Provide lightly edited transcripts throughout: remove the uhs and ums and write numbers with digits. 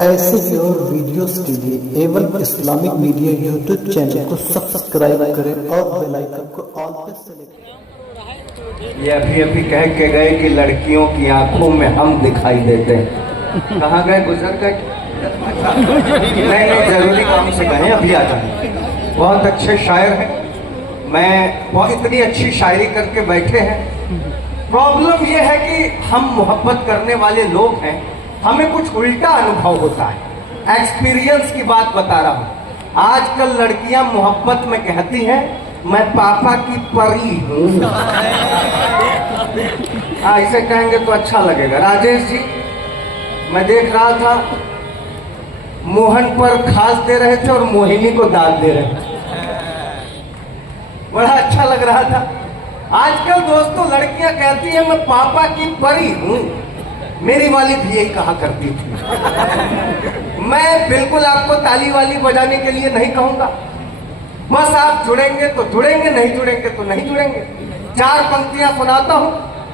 ऐसे ही और वीडियोस के लिए एवं इस्लामिक मीडिया यूट्यूब चैनल को सब्सक्राइब करें और बेल आइकन को ऑल पे सेलेक्ट। ये अभी कह के गए कि लड़कियों की आंखों में हम दिखाई देते हैं। कहाँ गए? गुजर गए? नहीं, जरूरी काम से गए, अभी आ जाए। बहुत अच्छे शायर हैं, मैं बहुत इतनी अच्छी शायरी करके बैठे हैं। प्रॉब्लम ये है कि हम मोहब्बत करने वाले लोग हैं, हमें कुछ उल्टा अनुभव होता है। एक्सपीरियंस की बात बता रहा हूं। आजकल लड़कियां मोहब्बत में कहती हैं मैं पापा की परी हूं। ऐसे कहेंगे तो अच्छा लगेगा। राजेश जी, मैं देख रहा था मोहन पर खास दे रहे थे और मोहिनी को दाद दे रहे थे, बड़ा अच्छा लग रहा था। आजकल दोस्तों लड़कियां कहती हैं मैं पापा की परी हूं। मेरी वाली भी यही कहा करती थी। मैं बिल्कुल आपको ताली वाली बजाने के लिए नहीं कहूंगा, बस आप जुड़ेंगे तो जुड़ेंगे, नहीं जुड़ेंगे तो नहीं जुड़ेंगे। 4 पंक्तियां सुनाता हूं,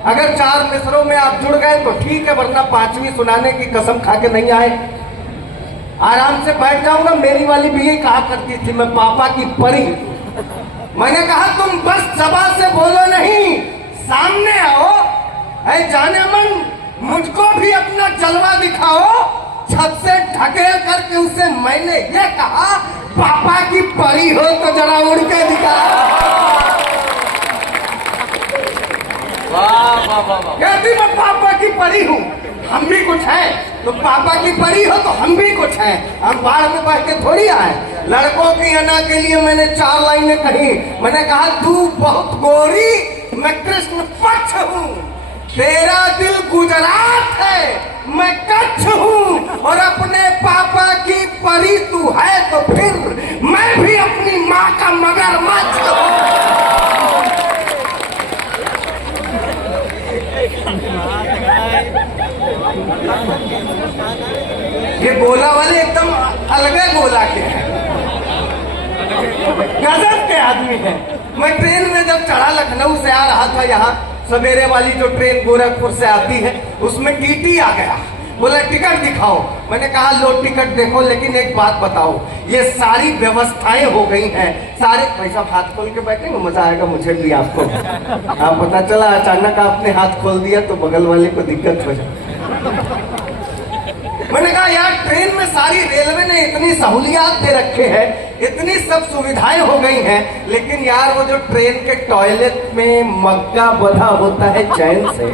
अगर 4 मिसरों में आप जुड़ गए तो ठीक है, वरना 5वीं सुनाने की कसम खा के नहीं आए। आराम से बैठ जाऊंगा। मेरी वाली भी यही कहा करती थी मैं पापा की परी। मैंने कहा तुम बस जबान से बोलो नहीं, सामने आओ। ऐ जाने मन मुझको भी अपना जलवा दिखाओ। छत से ढकेल करके उसे मैंने ये कहा पापा की परी हो तो जरा उड़ के दिखाओ। कहती मैं पापा की परी हूँ, हम भी कुछ हैं। तो पापा की परी हो तो हम भी कुछ हैं, हम बाढ़ में बह के थोड़ी आए। लड़कों की अना के लिए मैंने 4 लाइनें कही। मैंने कहा तू बहुत गोरी, मैं कृष्ण पक्ष हूँ। तेरा दिल गुजरात है, मैं कच्छ हूँ। और अपने पापा की परी तू है तो फिर मैं भी अपनी माँ का मगरमच्छ हूँ। ये गोला वाले एकदम अलग गोला के हैं, गजब के आदमी हैं। मैं ट्रेन में जब चढ़ा लखनऊ से आ रहा था, यहाँ सवेरे वाली जो ट्रेन गोरखपुर से आती है उसमें टीटी आ गया, बोला टिकट दिखाओ। मैंने कहा लो टिकट देखो, लेकिन एक बात बताओ, ये सारी व्यवस्थाएं हो गई हैं, सारे पैसा हाथ खोल के बैठेंगे, मजा आएगा मुझे भी आपको। आप पता चला अचानक आपने हाथ खोल दिया तो बगल वाले को दिक्कत हो जाए। मैंने कहा यार ट्रेन में सारी रेलवे ने इतनी सहूलियात दे रखे हैं, इतनी सब सुविधाएं हो गई हैं, लेकिन यार वो जो ट्रेन के टॉयलेट में मग्गा बंधा होता है चैन से,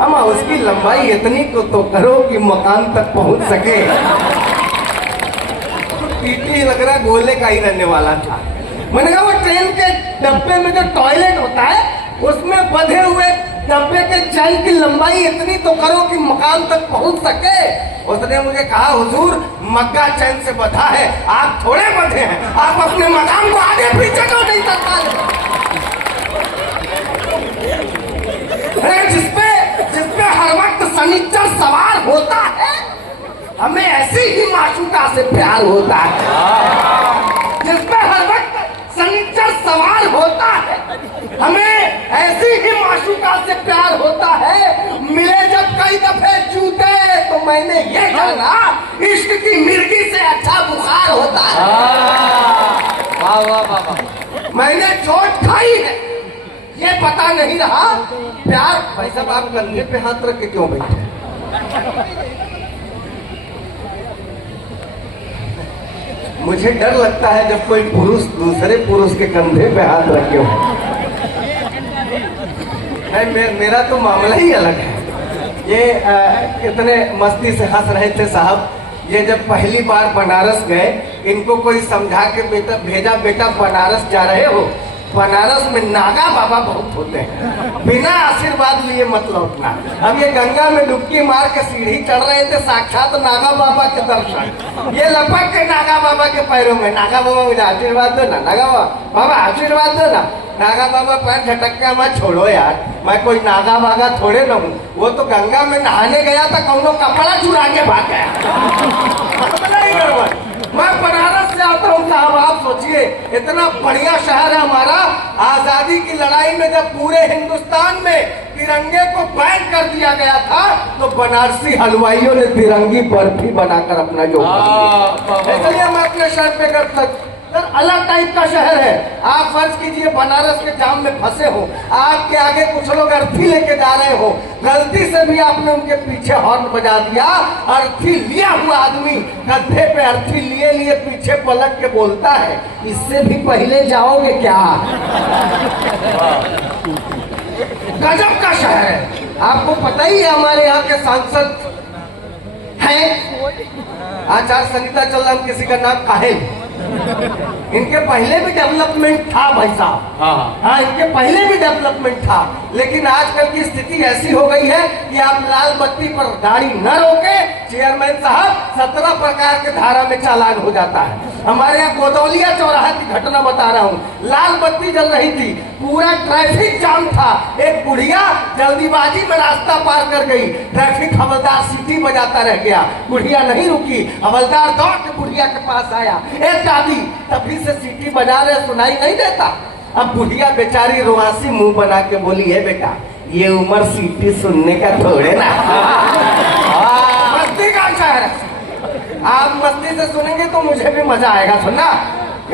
हम उसकी लंबाई इतनी को तो करो कि मकान तक पहुंच सके। टीटी लग रहा गोले का ही रहने वाला था। मैंने कहा वो ट्रेन के डब्बे में जो टॉयलेट होता है उसमें बंधे हुए डब्बे के चैन की लंबाई इतनी तो करो कि मकान तक पहुंच सके। उसने मुझे कहा हुजूर मग्गा चैन से बंधा है, आप थोड़े बंधे हैं, आप अपने मकान को आगे पीछे तो नहीं कर पाए। जिसपे हर वक्त सनीचर सवार होता है, हमें ऐसी ही माशूका से प्यार होता है। जिसपे हर वक्त सनीचर सवार होता है, हमें ऐसी ही माशूका से प्यार होता है। मिले जब कई दफे जूते तो मैंने ये जाना इश्क की मिर्गी से अच्छा बुखार होता है। वाह वाह वाह। मैंने चोट खाई है, ये पता नहीं रहा प्यार। भाई साहब आप कंधे पे हाथ रख के क्यों बैठे? मुझे डर लगता है जब कोई पुरुष दूसरे पुरुष के कंधे पे हाथ रखे हो। मेरा तो मामला ही अलग है। ये कितने मस्ती से हंस रहे थे साहब। ये जब पहली बार बनारस गए, इनको कोई समझा के भेजा बेटा बनारस जा रहे हो, बनारस में नागा बाबा बहुत होते हैं, बिना आशीर्वाद लिए मत लौटना। अब ये गंगा में डुबकी मार के सीढ़ी चढ़ रहे थे, साक्षात नागा बाबा के दर्शन। ये लपक के नागा बाबा के पैरों में, नागा बाबा मुझे आशीर्वाद दो ना, नागा बाबा आशीर्वाद दो ना। नागा बाबा पैर झटक के मत छोड़ो यार, मैं कोई नागा बागा थोड़े न हूँ। वो तो गंगा में नहाने गया था, कौनो कपड़ा चुरा के भाग गया। मैं बनारस से आता हूँ साहब, आप सोचिए, इतना बढ़िया शहर है हमारा। आजादी की लड़ाई में जब पूरे हिंदुस्तान में तिरंगे को बैन कर दिया गया था, तो बनारसी हलवाइयों ने तिरंगी बर्फी बनाकर अपना योगदान दिया। इसलिए मैं अपने शहर पे कर सर अलग टाइप का शहर है। आप फर्ज कीजिए बनारस के जाम में फंसे हो, आपके आगे कुछ लोग अर्थी लेके जा रहे हो, गलती से भी आपने उनके पीछे हॉर्न बजा दिया। अर्थी लिया हुआ आदमी गड्ढे पे अर्थी लिए लिए पीछे पलट के बोलता है, इससे भी पहले जाओगे क्या? गजब का शहर है। आपको पता ही है हमारे यहाँ के सांसद हैं आचार संहिता चल रहा, किसी का नाम काहिल। इनके पहले भी डेवलपमेंट था भाई साहब, हाँ इनके पहले भी डेवलपमेंट था, लेकिन आजकल की स्थिति ऐसी हो गई है कि आप लाल बत्ती पर गाड़ी न रोके, चेयरमैन साहब 17 प्रकार के धारा में चालान हो जाता है। हमारे यहाँ गोदौलिया चौराहा की घटना बता रहा हूँ, लाल बत्ती जल रही थी, पूरा ट्रैफिक जाम था, एक बुढ़िया जल्दीबाजी में रास्ता पार कर गई, ट्रैफिक हवलदार सीटी बजाता रह गया, बुढ़िया नहीं रुकी, हवलदार दौड़ के बुढ़िया के पास आया, एक दादी तभी से सीटी बजा रहे सुनाई नहीं देता। अब बुढ़िया बेचारी रुआसी मुंह बना के बोली, है बेटा ये उम्र सीटी सुनने का थोड़े ना। मस्ती का शहर है, आप मस्ती से सुनेंगे तो मुझे भी मजा आएगा सुनना।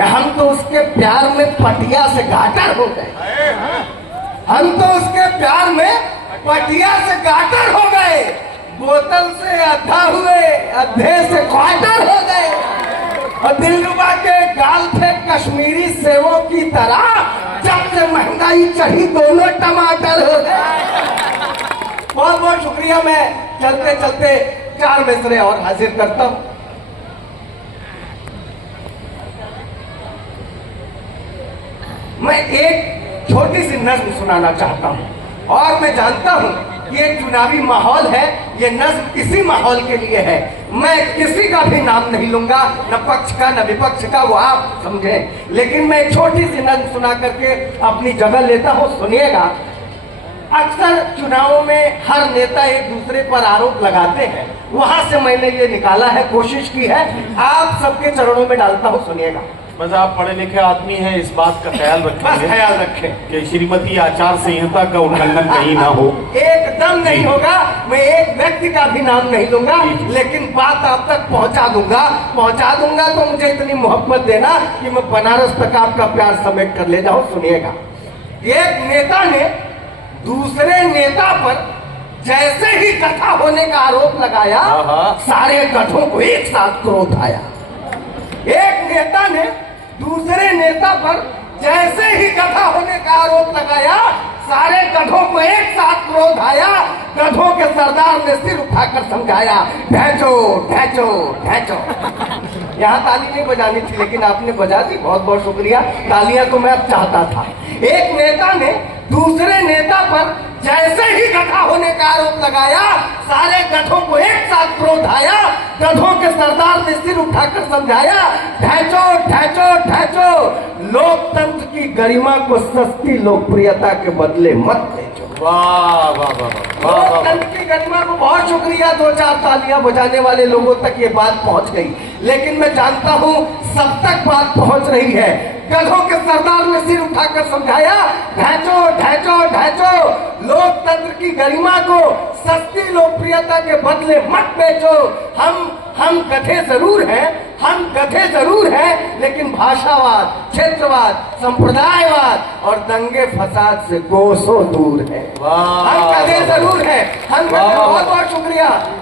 हम तो उसके प्यार में पटिया से गाटर हो गए, हम तो उसके प्यार में पटिया से गाटर हो गए, बोतल से अद्धा हुए, अद्धे से क्वार्टर हो गए, और दिलरुबा के गाल थे कश्मीरी सेवों की तरह, जब से महंगाई चढ़ी दोनों टमाटर हो गए। बहुत बहुत शुक्रिया। मैं चलते चलते 4 मिसरे और हाजिर करता हूं। मैं एक छोटी सी नज्म सुनाना चाहता हूं, और मैं जानता हूं कि एक चुनावी माहौल है, ये नज्म इसी माहौल के लिए है। मैं किसी का भी नाम नहीं लूंगा, न पक्ष का न विपक्ष का, वो आप समझें, लेकिन मैं एक छोटी सी नज्म सुना करके अपनी जगह लेता हूं, सुनिएगा। अक्सर चुनावों में हर नेता एक दूसरे पर आरोप लगाते हैं, वहां से मैंने ये निकाला है, कोशिश की है, आप सबके चरणों में डालता हूं, सुनिएगा। बस आप पढ़े लिखे आदमी हैं, इस बात का ख्याल रखें, ख्याल रखें कि श्रीमती आचार संहिता का उल्लंघन कहीं ना हो। एकदम नहीं होगा। मैं एक व्यक्ति का भी नाम नहीं लूंगा, लेकिन बात आप तक पहुंचा दूंगा तो मुझे इतनी मोहब्बत देना कि मैं बनारस तक आपका प्यार समेट कर ले जाऊं। सुनिएगा, एक नेता ने दूसरे नेता पर जैसे ही कथा होने का आरोप लगाया, सारे गधों को एक साथ क्रोध आया। एक नेता ने दूसरे नेता पर जैसे ही कथा होने का आरोप लगाया, सारे गधों को एक साथ क्रोध आया। गधों के सरदार ने सिर उठाकर समझाया, ढैचो ढैचो ढैचो। यहाँ ताली नहीं बजानी थी, लेकिन आपने बजा दी, बहुत बहुत शुक्रिया। तालियां तो मैं अब चाहता था। एक नेता ने दूसरे नेता पर जैसे ही गधा होने का आरोप लगाया, सारे गधों को एक साथ क्रोध आया। गधों के सरदार ने सिर उठाकर समझाया, ढैचो ढैचो ढैचो, लोकतंत्र की गरिमा को सस्ती लोकप्रियता के बदले मत बेचो। वाह वाह वाह। लोकतंत्र की गरिमा को बहुत शुक्रिया। 2-4 तालियां बजाने वाले लोगों तक ये बात पहुंच गई, लेकिन मैं जानता हूं सब तक बात पहुंच रही है। गधों के सरदार ने सिर उठाकर समझाया, ढैचो ढैचो ढैचो, लोकतंत्र की गरिमा को सस्ती लोकप्रियता के बदले मत बेचो। हम गधे जरूर हैं, लेकिन भाषावाद, क्षेत्रवाद, संप्रदायवाद और दंगे फसाद से कोसों दूर है। हम गधे जरूर हैं, हम गधे,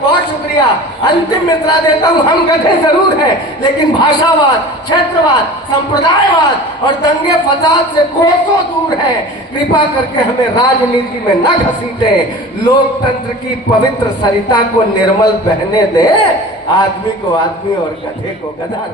बहुत शुक्रिया। अंतिम मित्रा देता हूँ, हम गधे जरूर हैं, लेकिन भाषावाद, क्षेत्रवाद, संप्रदायवाद और दंगे फसाद से कोसों दूर है। कृपा करके हमें राजनीति में न घसीटे, लोकतंत्र की पवित्र सरिता को निर्मल बहने दे, आदमी को आदमी और गधे को गधा।